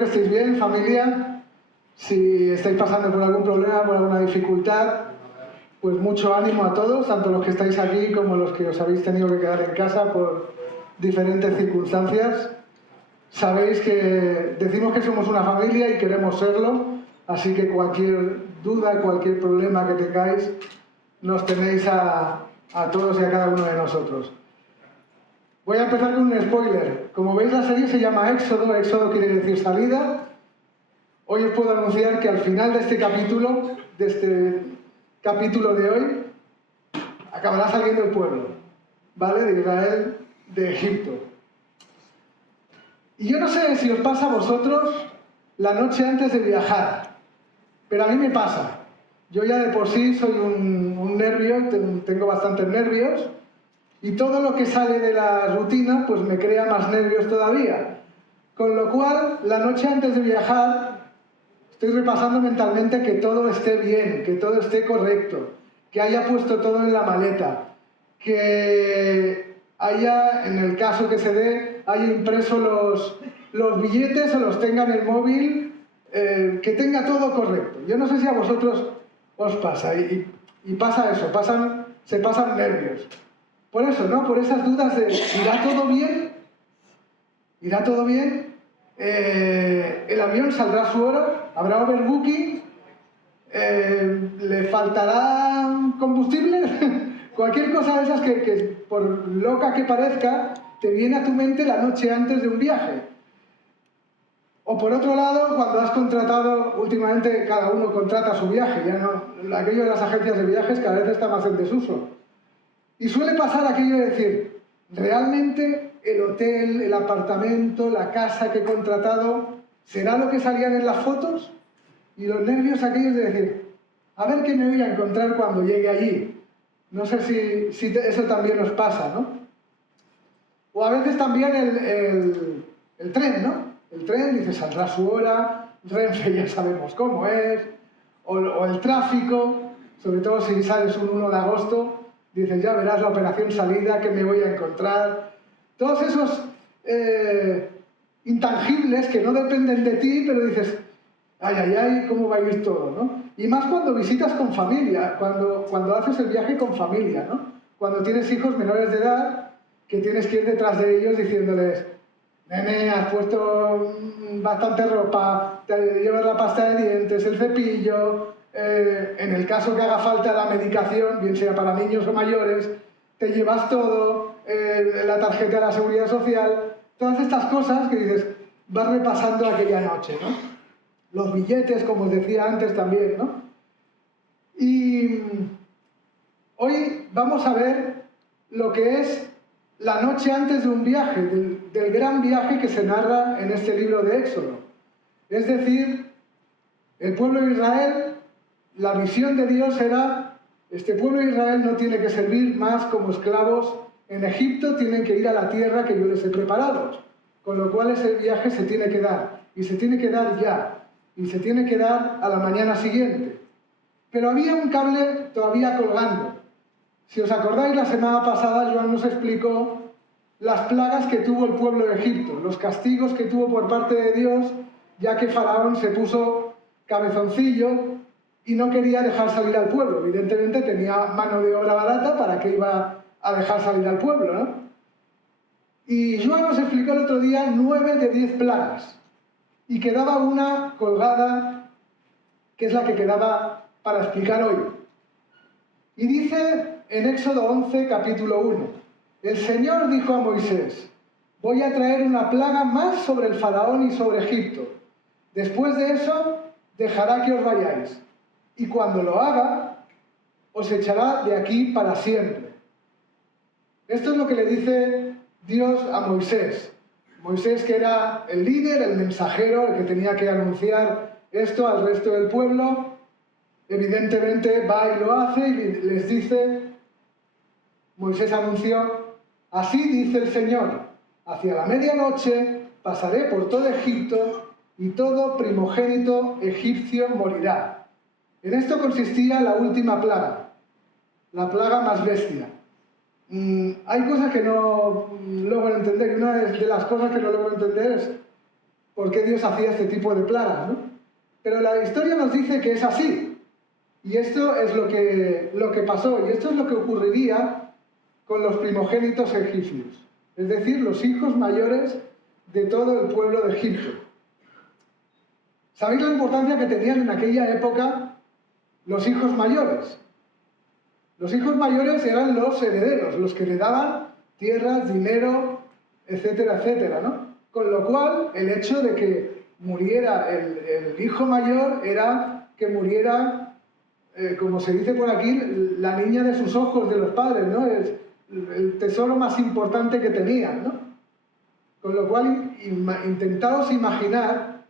que estéis bien, familia. Si estáis pasando por algún problema, por alguna dificultad, pues mucho ánimo a todos, tanto los que estáis aquí como los que os habéis tenido que quedar en casa por diferentes circunstancias. Sabéis que decimos que somos una familia y queremos serlo, así que cualquier duda, cualquier problema que tengáis, nos tenéis a todos y a cada uno de nosotros. Voy a empezar con un spoiler. Como veis, la serie se llama Éxodo. Éxodo quiere decir salida. Hoy os puedo anunciar que al final de este capítulo de hoy, acabará saliendo el pueblo, ¿vale? De Israel, de Egipto. Y yo no sé si os pasa a vosotros la noche antes de viajar, pero a mí me pasa. Yo ya de por sí soy un nervio, tengo bastantes nervios, y todo lo que sale de la rutina pues me crea más nervios todavía. Con lo cual, la noche antes de viajar, estoy repasando mentalmente que todo esté bien, que todo esté correcto, que haya puesto todo en la maleta, que haya, en el caso que se dé, haya impreso los billetes o los tenga en el móvil, que tenga todo correcto. Yo no sé si a vosotros os pasa, y pasa eso, se pasan nervios. Por eso, ¿no? Por esas dudas de ¿irá todo bien? ¿Irá todo bien? ¿El avión saldrá a su hora? ¿Habrá overbooking? ¿Le faltará combustible? Cualquier cosa de esas que, por loca que parezca, te viene a tu mente la noche antes de un viaje. O por otro lado, cuando has contratado, últimamente cada uno contrata su viaje, ya no, aquello de las agencias de viajes cada vez está más en desuso. Y suele pasar aquello de decir, realmente el hotel, el apartamento, la casa que he contratado, ¿será lo que salían en las fotos? Y los nervios aquellos de decir, a ver qué me voy a encontrar cuando llegue allí. No sé si eso también nos pasa, ¿no? O a veces también el tren, ¿no? El tren, dice, saldrá a su hora, Renfe ya sabemos cómo es, o el tráfico, sobre todo si sales un 1 de agosto, dices, ya verás la operación salida, que me voy a encontrar. Todos esos intangibles que no dependen de ti, pero dices, ay, ay, ay, cómo va a ir todo, ¿no? Y más cuando visitas con familia, cuando haces el viaje con familia, ¿no? Cuando tienes hijos menores de edad, que tienes que ir detrás de ellos diciéndoles, nene, has puesto bastante ropa, te llevas la pasta de dientes, el cepillo, en el caso que haga falta la medicación, bien sea para niños o mayores, te llevas todo, la tarjeta de la Seguridad Social, todas estas cosas que dices, vas repasando aquella noche, ¿no? Los billetes, como os decía antes también, ¿no? Y hoy vamos a ver lo que es la noche antes de un viaje, del gran viaje que se narra en este libro de Éxodo. Es decir, el pueblo de Israel, la visión de Dios era, este pueblo de Israel no tiene que servir más como esclavos en Egipto, tienen que ir a la tierra que yo les he preparado. Con lo cual ese viaje se tiene que dar, y se tiene que dar ya, y se tiene que dar a la mañana siguiente. Pero había un cable todavía colgando. Si os acordáis, la semana pasada Joan nos explicó las plagas que tuvo el pueblo de Egipto, los castigos que tuvo por parte de Dios, ya que Faraón se puso cabezoncillo y no quería dejar salir al pueblo. Evidentemente tenía mano de obra barata, ¿para qué iba a dejar salir al pueblo, no? Y Joan nos explicó el otro día 9 de 10 plagas. Y quedaba una colgada, que es la que quedaba para explicar hoy. Y dice en Éxodo 11, capítulo 1, el Señor dijo a Moisés, voy a traer una plaga más sobre el faraón y sobre Egipto. Después de eso, dejará que os vayáis. Y cuando lo haga, os echará de aquí para siempre. Esto es lo que le dice Dios a Moisés. Moisés, que era el líder, el mensajero, el que tenía que anunciar esto al resto del pueblo, evidentemente va y lo hace y les dice, Moisés anunció, así dice el Señor, hacia la medianoche pasaré por todo Egipto y todo primogénito egipcio morirá. En esto consistía la última plaga, la plaga más bestia. Hay cosas que no logro entender, y una de las cosas que no logro entender es por qué Dios hacía este tipo de plagas, ¿no? Pero la historia nos dice que es así. Y esto es lo que pasó, y esto es lo que ocurriría con los primogénitos egipcios, es decir, los hijos mayores de todo el pueblo de Egipto. ¿Sabéis la importancia que tenían en aquella época los hijos mayores? Los hijos mayores eran los herederos, los que le daban tierras, dinero, etcétera, etcétera, ¿no? Con lo cual, el hecho de que muriera el hijo mayor era que muriera, como se dice por aquí, la niña de sus ojos, de los padres, ¿no? Es el tesoro más importante que tenían, ¿no? Con lo cual, intentaos imaginar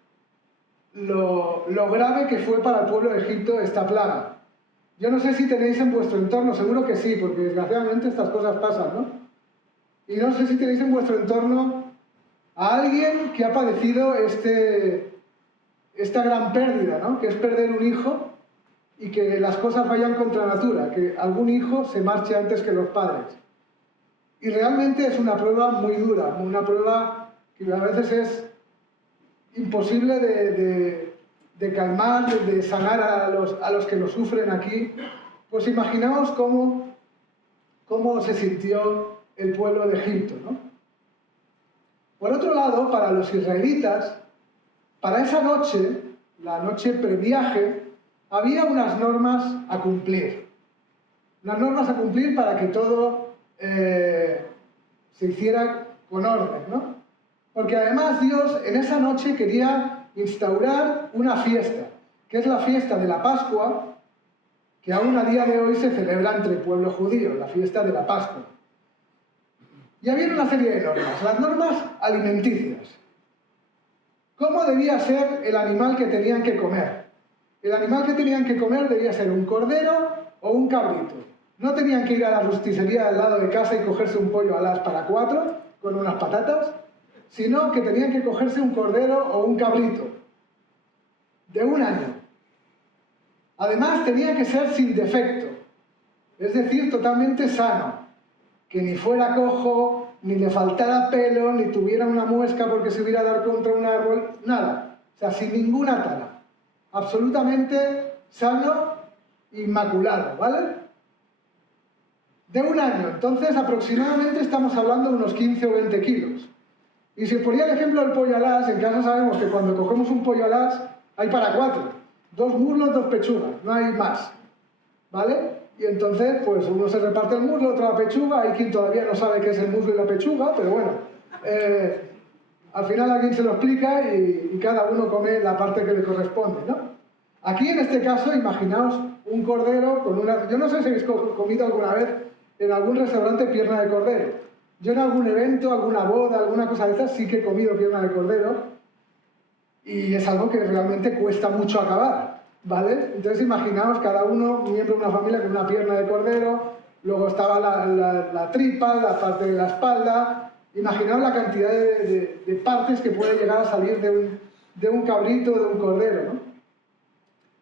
lo grave que fue para el pueblo de Egipto esta plaga. Yo no sé si tenéis en vuestro entorno, seguro que sí, porque desgraciadamente estas cosas pasan, ¿no? Y no sé si tenéis en vuestro entorno a alguien que ha padecido esta gran pérdida, ¿no? Que es perder un hijo y que las cosas vayan contra natura, que algún hijo se marche antes que los padres. Y realmente es una prueba muy dura, una prueba que a veces es imposible de calmar, de sanar a los que lo sufren aquí. Pues imaginaos cómo se sintió el pueblo de Egipto, ¿no? Por otro lado, para los israelitas, para esa noche, la noche previaje, había unas normas a cumplir. Unas normas a cumplir para que todo se hiciera con orden, ¿no? Porque además Dios en esa noche quería instaurar una fiesta, que es la fiesta de la Pascua, que aún a día de hoy se celebra entre el pueblo judío, la fiesta de la Pascua. Y había una serie de normas, las normas alimenticias. ¿Cómo debía ser el animal que tenían que comer? El animal que tenían que comer debía ser un cordero o un cabrito. No tenían que ir a la rosticería al lado de casa y cogerse un pollo al as para 4 con unas patatas, sino que tenían que cogerse un cordero o un cabrito de 1 año. Además, tenía que ser sin defecto, es decir, totalmente sano, que ni fuera cojo, ni le faltara pelo, ni tuviera una muesca porque se hubiera dado contra un árbol, nada. O sea, sin ninguna tala. Absolutamente sano, inmaculado, ¿vale? De 1 año. Entonces, aproximadamente estamos hablando de unos 15 o 20 kilos. Y si os ponía el ejemplo del pollo alas, en casa sabemos que cuando cogemos un pollo alas hay para 4. 2 muslos, 2 pechugas, no hay más. ¿Vale? Y entonces, pues uno se reparte el muslo, otro la pechuga, hay quien todavía no sabe qué es el muslo y la pechuga, pero bueno, al final alguien se lo explica y cada uno come la parte que le corresponde, ¿no? Aquí en este caso, imaginaos un cordero con una... Yo no sé si habéis comido alguna vez en algún restaurante pierna de cordero. Yo en algún evento, alguna boda, alguna cosa de estas, sí que he comido pierna de cordero y es algo que realmente cuesta mucho acabar. ¿Vale? Entonces imaginaos cada uno, miembro de una familia con una pierna de cordero, luego estaba la tripa, la parte de la espalda, imaginaos la cantidad de partes que puede llegar a salir de un cabrito, de un cordero, ¿no?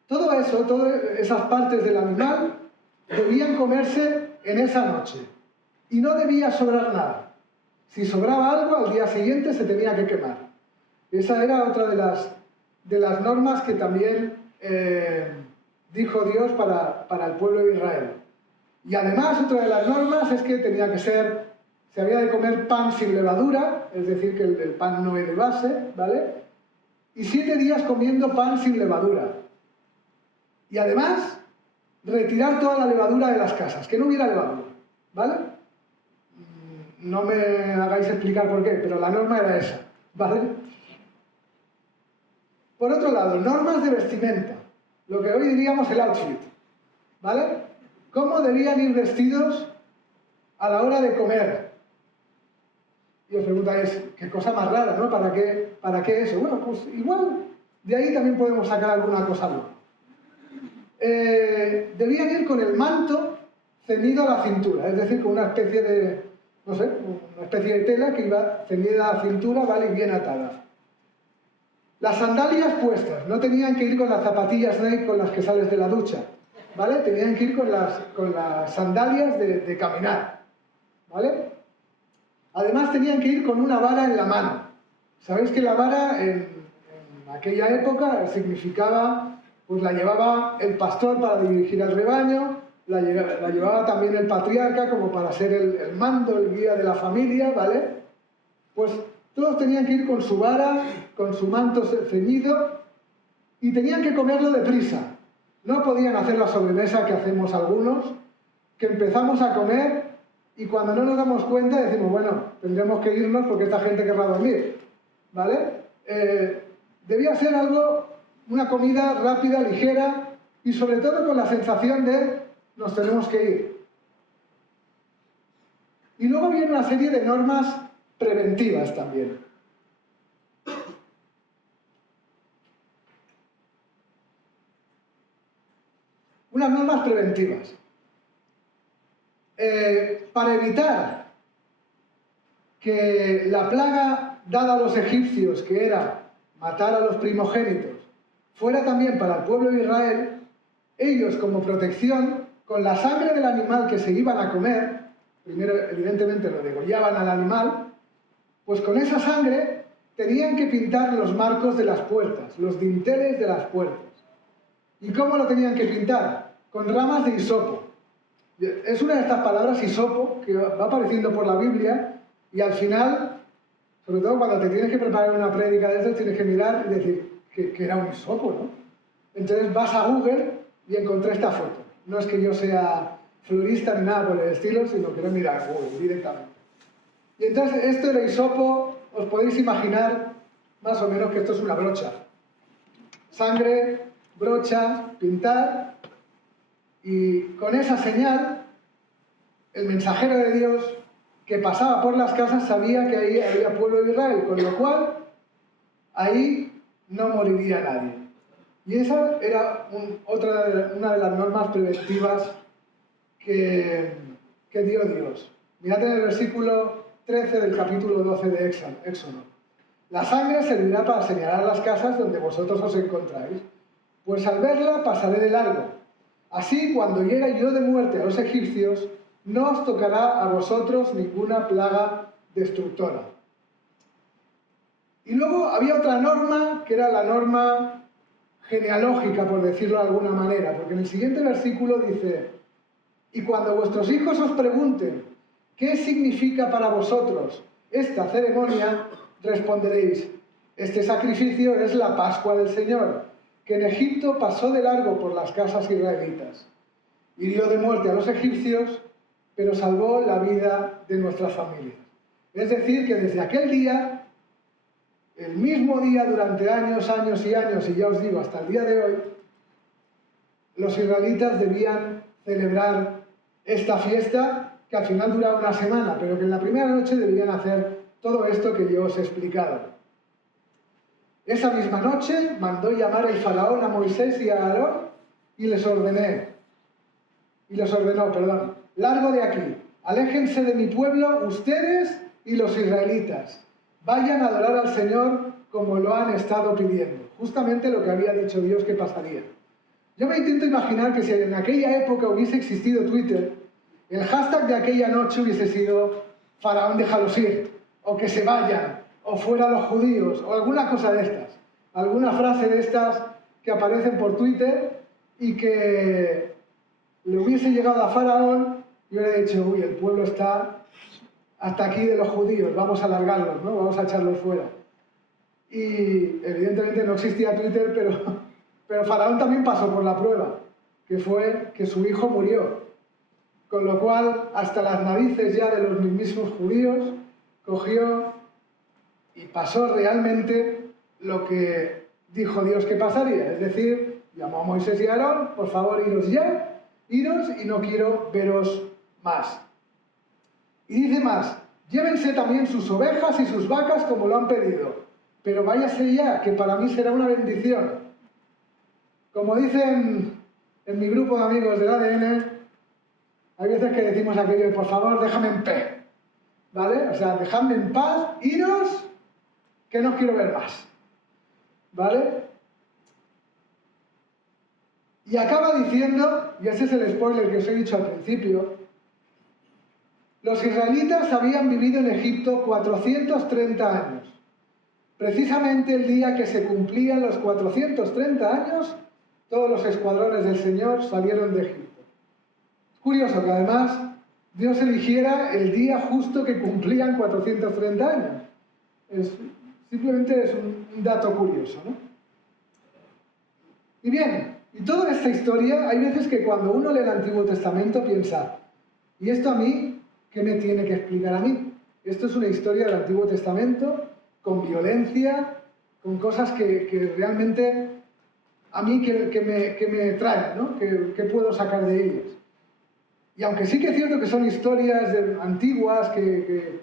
Todo eso, todas esas partes del animal debían comerse en esa noche y no debía sobrar nada. Si sobraba algo, al día siguiente se tenía que quemar. Esa era otra de las normas que también dijo Dios para el pueblo de Israel. Y además otra de las normas es que tenía que ser, se había de comer pan sin levadura, es decir, que el pan no es de base, ¿vale? Y 7 días comiendo pan sin levadura. Y además, retirar toda la levadura de las casas, que no hubiera levadura, ¿vale? No me hagáis explicar por qué, pero la norma era esa, ¿vale? Por otro lado, normas de vestimenta, lo que hoy diríamos el outfit, ¿vale? ¿Cómo debían ir vestidos a la hora de comer? Y os preguntáis, qué cosa más rara, ¿no? ¿Para qué eso? Bueno, pues igual de ahí también podemos sacar alguna cosa nueva. Debían ir con el manto ceñido a la cintura, es decir, con una especie de, no sé, una especie de tela que iba ceñida a la cintura, ¿vale? Y bien atada. Las sandalias puestas, no tenían que ir con las zapatillas Nike con las que sales de la ducha, ¿vale? Tenían que ir con las sandalias de caminar, ¿vale? Además tenían que ir con una vara en la mano. Sabéis que la vara en En aquella época significaba, pues la llevaba el pastor para dirigir al rebaño, la llevaba también el patriarca como para ser el mando, el guía de la familia, ¿vale? Pues todos tenían que ir con su vara, con su manto ceñido y tenían que comerlo deprisa. No podían hacer la sobremesa que hacemos algunos, que empezamos a comer y cuando no nos damos cuenta decimos, bueno, tendremos que irnos porque esta gente querrá dormir, ¿vale? Debía ser algo, una comida rápida, ligera y sobre todo con la sensación de nos tenemos que ir. Y luego viene una serie de normas preventivas también. Unas normas preventivas. Para evitar que la plaga dada a los egipcios, que era matar a los primogénitos, fuera también para el pueblo de Israel, ellos como protección, con la sangre del animal que se iban a comer, primero evidentemente lo degollaban al animal, pues con esa sangre tenían que pintar los marcos de las puertas, los dinteles de las puertas. ¿Y cómo lo tenían que pintar? Con ramas de hisopo. Es una de estas palabras, hisopo, que va apareciendo por la Biblia y al final, sobre todo cuando te tienes que preparar una prédica de estos, tienes que mirar y decir que era un hisopo, ¿no? Entonces vas a Google y encontré esta foto. No es que yo sea florista ni nada por el estilo, sino que lo he mirado en Google directamente. Y entonces esto del hisopo, os podéis imaginar más o menos que esto es una brocha. Sangre, brocha, pintar, y con esa señal, el mensajero de Dios que pasaba por las casas sabía que ahí había pueblo de Israel, con lo cual ahí no moriría nadie. Y esa era una de las normas preventivas que dio Dios. Mirad en el versículo 13 del capítulo 12 de Éxodo. La sangre servirá para señalar las casas donde vosotros os encontráis, pues al verla pasaré de largo. Así, cuando llegue yo de muerte a los egipcios, no os tocará a vosotros ninguna plaga destructora. Y luego había otra norma, que era la norma genealógica, por decirlo de alguna manera, porque en el siguiente versículo dice: y cuando vuestros hijos os pregunten ¿qué significa para vosotros esta ceremonia?, responderéis: este sacrificio es la Pascua del Señor, que en Egipto pasó de largo por las casas israelitas. Hirió de muerte a los egipcios, pero salvó la vida de nuestras familias. Es decir, que desde aquel día, el mismo día durante años, años y años, y ya os digo, hasta el día de hoy, los israelitas debían celebrar esta fiesta, que al final duraba una semana, pero que en la primera noche debían hacer todo esto que yo os he explicado. Esa misma noche mandó llamar el faraón a Moisés y a Aarón y les ordenó, largo de aquí, aléjense de mi pueblo ustedes y los israelitas, vayan a adorar al Señor como lo han estado pidiendo. Justamente lo que había dicho Dios que pasaría. Yo me intento imaginar que si en aquella época hubiese existido Twitter, el hashtag de aquella noche hubiese sido Faraón, déjalos ir, o que se vayan, o fuera los judíos, o alguna cosa de estas. Alguna frase de estas que aparecen por Twitter y que le hubiese llegado a Faraón y hubiera dicho: uy, el pueblo está hasta aquí de los judíos, vamos a largarlos, ¿no? Vamos a echarlos fuera. Y evidentemente no existía Twitter, pero Faraón también pasó por la prueba, que fue que su hijo murió. Con lo cual, hasta las narices ya de los mismos judíos, cogió y pasó realmente lo que dijo Dios que pasaría. Es decir, llamó a Moisés y a Aarón: por favor, iros ya, iros y no quiero veros más. Y dice más: llévense también sus ovejas y sus vacas como lo han pedido, pero váyase ya, que para mí será una bendición. Como dicen en mi grupo de amigos del ADN, hay veces que decimos aquello de: por favor, déjame en paz, ¿vale? O sea, dejadme en paz, iros, que no os quiero ver más, ¿vale? Y acaba diciendo, y ese es el spoiler que os he dicho al principio, los israelitas habían vivido en Egipto 430 años. precisamente el día que se cumplían los 430 años, todos los escuadrones del Señor salieron de Egipto. Curioso que además Dios eligiera el día justo que cumplían 430 años. Simplemente es un dato curioso, ¿no? Y bien, y toda esta historia, hay veces que cuando uno lee el Antiguo Testamento piensa, ¿y esto a mí qué me tiene que explicar a mí? Esto es una historia del Antiguo Testamento, con violencia, con cosas que realmente a mí que me traen, ¿no? Que puedo sacar de ellas. Y aunque sí que es cierto que son historias antiguas que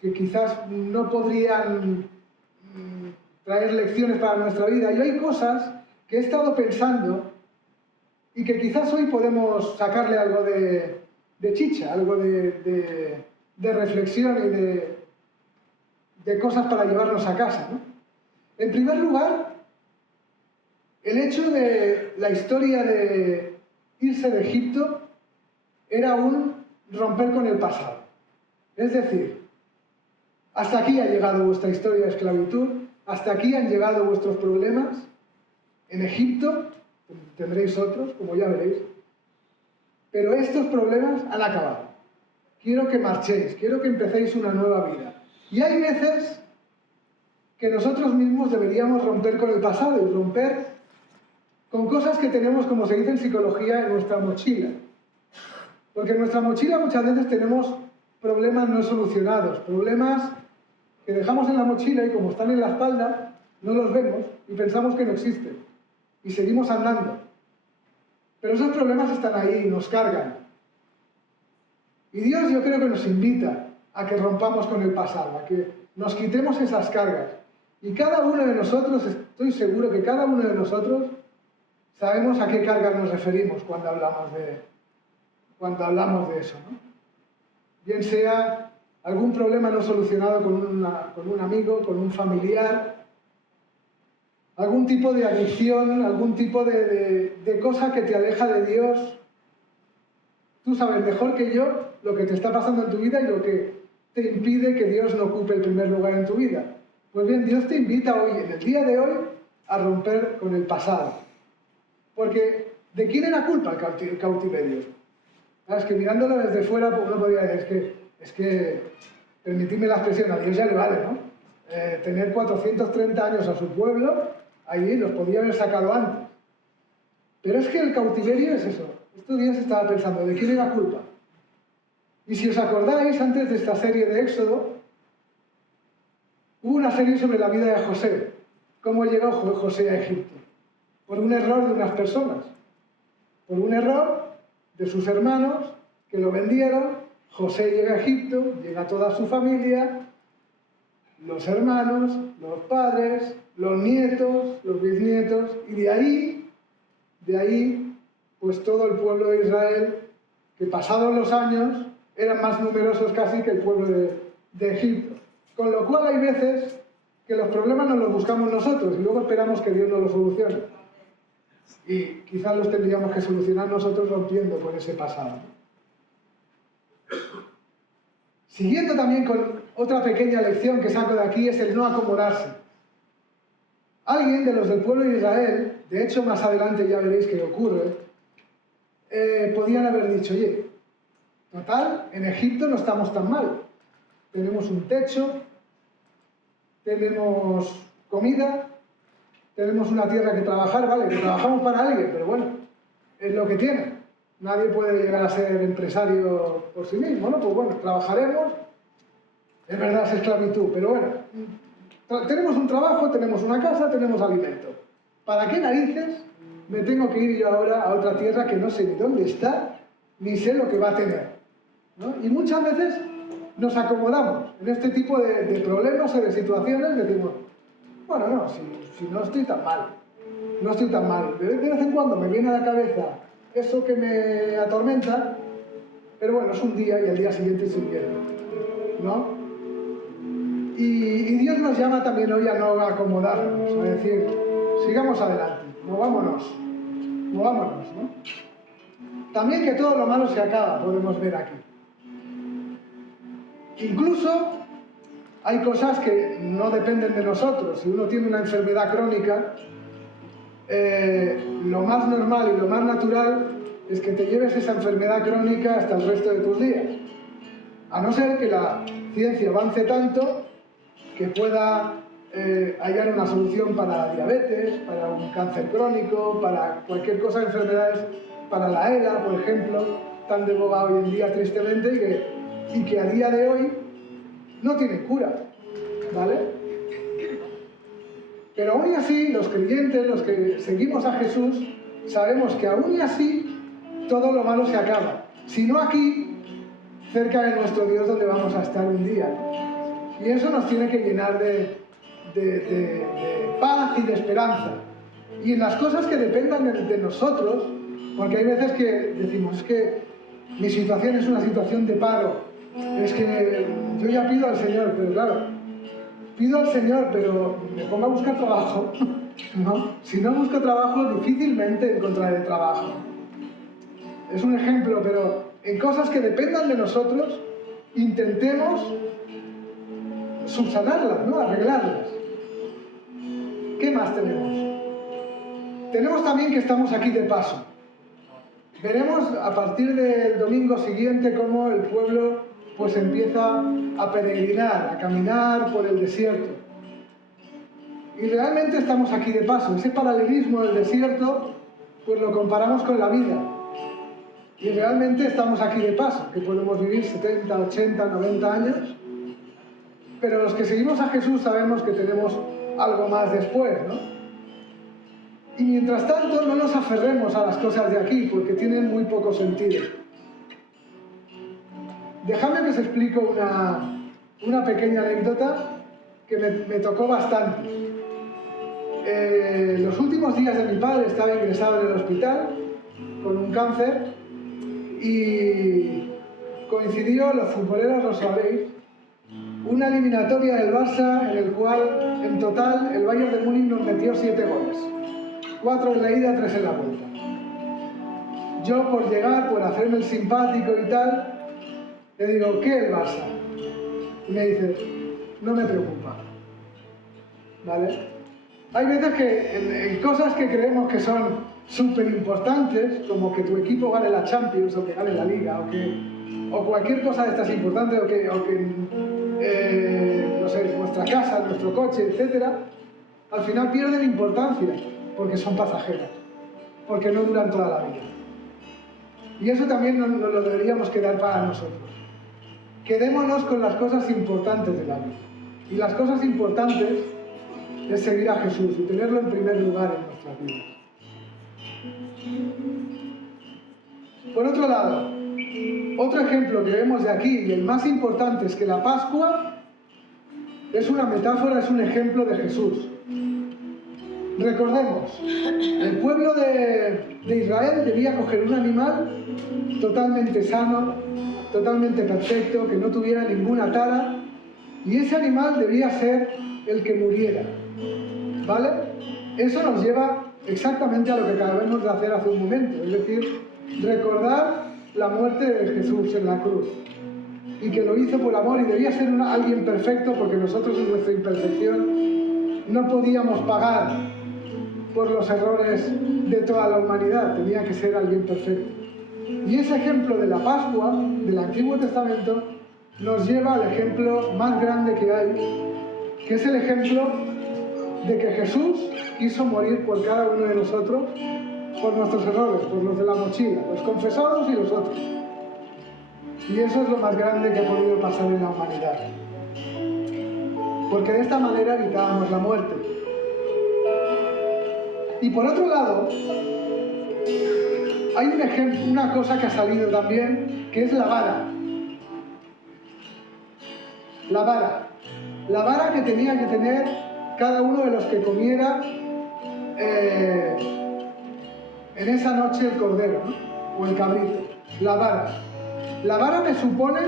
quizás no podrían traer lecciones para nuestra vida, y hay cosas que he estado pensando y que quizás hoy podemos sacarle algo de chicha, algo de reflexión y de cosas para llevarnos a casa, ¿no? En primer lugar, el hecho de la historia de irse de Egipto era un romper con el pasado. Es decir, hasta aquí ha llegado vuestra historia de esclavitud, hasta aquí han llegado vuestros problemas. En Egipto tendréis otros, como ya veréis, pero estos problemas han acabado. Quiero que marchéis, quiero que empecéis una nueva vida. Y hay veces que nosotros mismos deberíamos romper con el pasado y romper con cosas que tenemos, como se dice en psicología, en nuestra mochila. Porque en nuestra mochila muchas veces tenemos problemas no solucionados, problemas que dejamos en la mochila y como están en la espalda, no los vemos y pensamos que no existen. Y seguimos andando. Pero esos problemas están ahí y nos cargan. Y Dios, yo creo que nos invita a que rompamos con el pasado, a que nos quitemos esas cargas. Y cada uno de nosotros, estoy seguro que cada uno de nosotros sabemos a qué cargas nos referimos cuando hablamos de eso, ¿no? Bien sea algún problema no solucionado con un amigo, con un familiar, algún tipo de adicción, algún tipo de cosa que te aleja de Dios. Tú sabes mejor que yo lo que te está pasando en tu vida y lo que te impide que Dios no ocupe el primer lugar en tu vida. Pues bien, Dios te invita hoy, en el día de hoy, a romper con el pasado. Porque, ¿de quién era culpa el cautiverio? Es que mirándolo desde fuera, pues uno podría decir, es que permitidme la expresión, a Dios ya le vale, ¿no? Tener 430 años a su pueblo, allí los podía haber sacado antes. Pero es que el cautiverio es eso. Estos días estaba pensando, ¿de quién era culpa? Y si os acordáis, antes de esta serie de Éxodo, hubo una serie sobre la vida de José. ¿Cómo llegó José a Egipto? Por un error de unas personas. Por un error de sus hermanos que lo vendieron. José llega a Egipto, llega toda su familia, los hermanos, los padres, los nietos, los bisnietos, y de ahí, pues todo el pueblo de Israel, que pasados los años, eran más numerosos casi que el pueblo de Egipto. Con lo cual hay veces que los problemas nos los buscamos nosotros y luego esperamos que Dios nos los solucione. Y quizás los tendríamos que solucionar nosotros rompiendo con ese pasado. Siguiendo también con otra pequeña lección que saco de aquí, es el no acomodarse. Alguien de los del pueblo de Israel, de hecho más adelante ya veréis que ocurre, podían haber dicho, oye, total, en Egipto no estamos tan mal. Tenemos un techo, tenemos comida, tenemos una tierra que trabajar, vale, que trabajamos para alguien, pero bueno, es lo que tiene. Nadie puede llegar a ser empresario por sí mismo, ¿no? Pues bueno, trabajaremos, es verdad, es esclavitud, pero bueno, tenemos un trabajo, tenemos una casa, tenemos alimento. ¿Para qué narices me tengo que ir yo ahora a otra tierra que no sé ni dónde está, ni sé lo que va a tener, ¿no? Y muchas veces nos acomodamos en este tipo de problemas o de situaciones, decimos, bueno, no, si no estoy tan mal, no estoy tan mal. De vez en cuando me viene a la cabeza eso que me atormenta, pero bueno, es un día y al día siguiente es invierno, ¿no? Y Dios nos llama también hoy a no acomodarnos, a decir, sigamos adelante, movámonos, ¿no? También que todo lo malo se acaba, podemos ver aquí. Incluso hay cosas que no dependen de nosotros. Si uno tiene una enfermedad crónica, lo más normal y lo más natural es que te lleves esa enfermedad crónica hasta el resto de tus días. A no ser que la ciencia avance tanto que pueda hallar una solución para la diabetes, para un cáncer crónico, para cualquier cosa de enfermedades, para la ELA, por ejemplo, tan de boga hoy en día tristemente y que a día de hoy no tienen cura, ¿vale? Pero aún y así, los creyentes, los que seguimos a Jesús, sabemos que aún y así todo lo malo se acaba. Si no aquí, cerca de nuestro Dios donde vamos a estar un día. Y eso nos tiene que llenar de paz y de esperanza. Y en las cosas que dependan de nosotros, porque hay veces que decimos, es que mi situación es una situación de paro, es que yo ya pido al Señor, pero claro, pido al Señor, pero me pongo a buscar trabajo, ¿no? Si no busco trabajo, difícilmente encontraré trabajo. Es un ejemplo, pero en cosas que dependan de nosotros, intentemos subsanarlas, ¿no? Arreglarlas. ¿Qué más tenemos? Tenemos también que estamos aquí de paso. Veremos a partir del domingo siguiente cómo el pueblo pues empieza a peregrinar, a caminar por el desierto. Y realmente estamos aquí de paso. Ese paralelismo del desierto pues lo comparamos con la vida. Y realmente estamos aquí de paso, que podemos vivir 70, 80, 90 años. Pero los que seguimos a Jesús sabemos que tenemos algo más después, ¿no? Y mientras tanto no nos aferremos a las cosas de aquí, porque tienen muy poco sentido. Dejadme que os explico una pequeña anécdota que me tocó bastante. Los últimos días de mi padre estaba ingresado en el hospital con un cáncer y coincidió, los futboleros lo sabéis, una eliminatoria del Barça en el cual en total el Bayern de Múnich nos metió 7 goles. 4 en la ida, 3 en la vuelta. Yo por llegar, por hacerme el simpático y tal, le digo, ¿qué el Barça? Y me dice, no me preocupa. ¿Vale? Hay veces que en cosas que creemos que son súper importantes, como que tu equipo gane la Champions o que gane la Liga o cualquier cosa de estas importantes o que no sé, nuestra casa, nuestro coche, etc., al final pierden importancia porque son pasajeras, porque no duran toda la vida. Y eso también nos lo deberíamos quedar para nosotros. Quedémonos con las cosas importantes de la vida. Y las cosas importantes es seguir a Jesús y tenerlo en primer lugar en nuestras vidas. Por otro lado, otro ejemplo que vemos de aquí, y el más importante, es que la Pascua es una metáfora, es un ejemplo de Jesús. Recordemos, el pueblo de Israel debía coger un animal totalmente sano, totalmente perfecto, que no tuviera ninguna tara, y ese animal debía ser el que muriera. ¿Vale? Eso nos lleva exactamente a lo que acabamos de hacer hace un momento, es decir, recordar la muerte de Jesús en la cruz, y que lo hizo por amor, y debía ser alguien perfecto, porque nosotros en nuestra imperfección no podíamos pagar por los errores de toda la humanidad, tenía que ser alguien perfecto. Y ese ejemplo de la Pascua, del Antiguo Testamento, nos lleva al ejemplo más grande que hay, que es el ejemplo de que Jesús quiso morir por cada uno de nosotros, por nuestros errores, por los de la mochila, los confesados y los otros. Y eso es lo más grande que ha podido pasar en la humanidad. Porque de esta manera evitábamos la muerte. Y por otro lado, hay un ejemplo, una cosa que ha salido también, que es la vara. La vara. La vara que tenía que tener cada uno de los que comiera en esa noche el cordero, ¿no? O el cabrito. La vara. La vara me supone,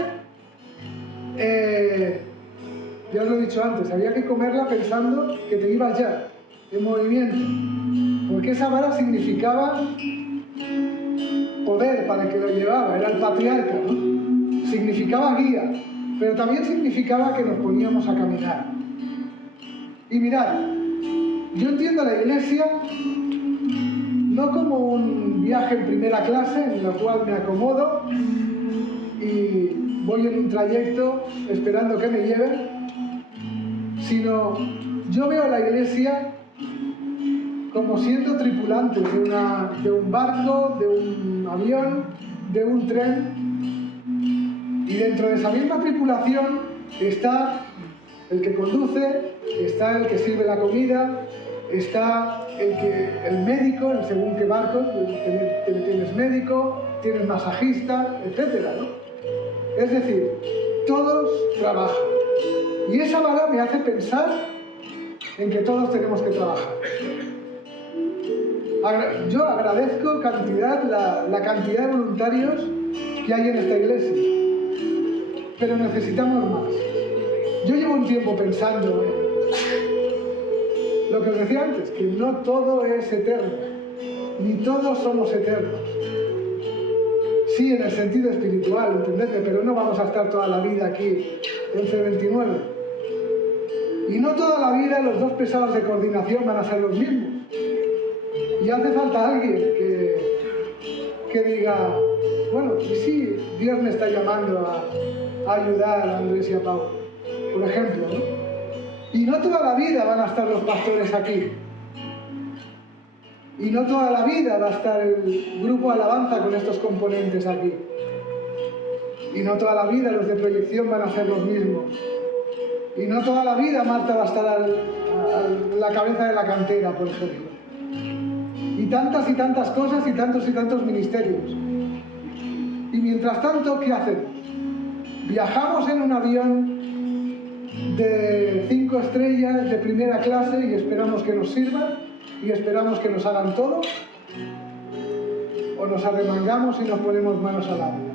ya os lo he dicho antes, había que comerla pensando que te ibas ya, en movimiento. Porque esa vara significaba poder para el que lo llevaba, era el patriarca, ¿no? Significaba guía. pero también significaba que nos poníamos a caminar. Y mirad, yo entiendo la iglesia no como un viaje en primera clase en el cual me acomodo y voy en un trayecto esperando que me lleven, sino yo veo la iglesia como siendo tripulante de un barco, de un avión, de un tren, y dentro de esa misma tripulación está el que conduce, está el que sirve la comida, está el médico, en según qué barco, tienes médico, tienes masajista, etc., ¿no? Es decir, todos trabajan. Y esa vara me hace pensar en que todos tenemos que trabajar. Yo agradezco la cantidad de voluntarios que hay en esta iglesia, pero necesitamos más. Yo llevo un tiempo pensando lo que os decía antes, que no todo es eterno, ni todos somos eternos. Sí, en el sentido espiritual, entendedme, pero no vamos a estar toda la vida aquí en C29. Y no toda la vida los dos pesados de coordinación van a ser los mismos. Y hace falta alguien que diga, bueno, y sí, Dios me está llamando a ayudar a Andrés y a Pau, por ejemplo, ¿no? Y no toda la vida van a estar los pastores aquí. Y no toda la vida va a estar el grupo Alabanza con estos componentes aquí. Y no toda la vida los de proyección van a ser los mismos. Y no toda la vida Marta va a estar a la cabeza de la cantera, por ejemplo. Y tantas cosas y tantos ministerios. Y mientras tanto, ¿qué hacemos? Viajamos en un avión de 5 estrellas, de primera clase, y esperamos que nos sirvan, y esperamos que nos hagan todo, o nos arremangamos y nos ponemos manos a la obra.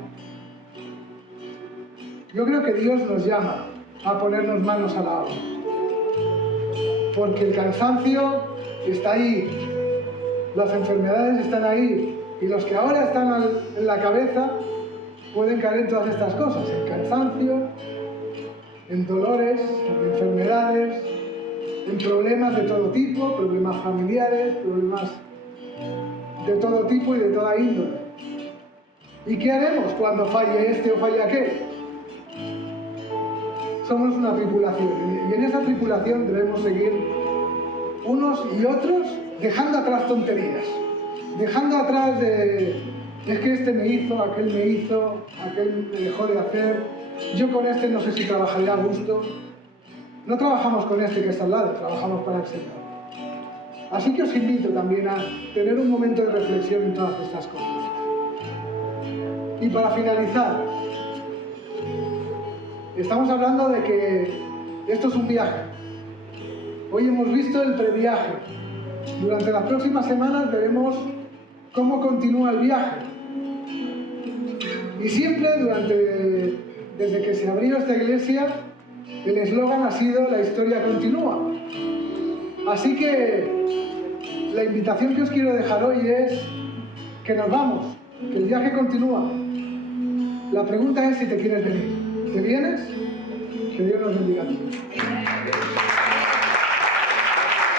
Yo creo que Dios nos llama a ponernos manos a la obra, porque el cansancio está ahí, las enfermedades están ahí, y los que ahora están en la cabeza pueden caer en todas estas cosas, en cansancio, en dolores, en enfermedades, en problemas de todo tipo, problemas familiares, problemas de todo tipo y de toda índole. ¿Y qué haremos cuando falle este o falle aquel? Somos una tripulación, y en esa tripulación debemos seguir unos y otros dejando atrás tonterías, dejando atrás es que este me hizo, aquel me dejó de hacer, yo con este no sé si trabajaré a gusto. No trabajamos con este que está al lado, trabajamos para el Señor. Así que os invito también a tener un momento de reflexión en todas estas cosas. Y para finalizar, estamos hablando de que esto es un viaje. Hoy hemos visto el previaje. Durante las próximas semanas veremos cómo continúa el viaje. Y siempre desde que se abrió esta iglesia, el eslogan ha sido "La historia continúa". Así que la invitación que os quiero dejar hoy es que nos vamos, que el viaje continúa. La pregunta es si te quieres venir. ¿Te vienes? Que Dios nos bendiga a todos.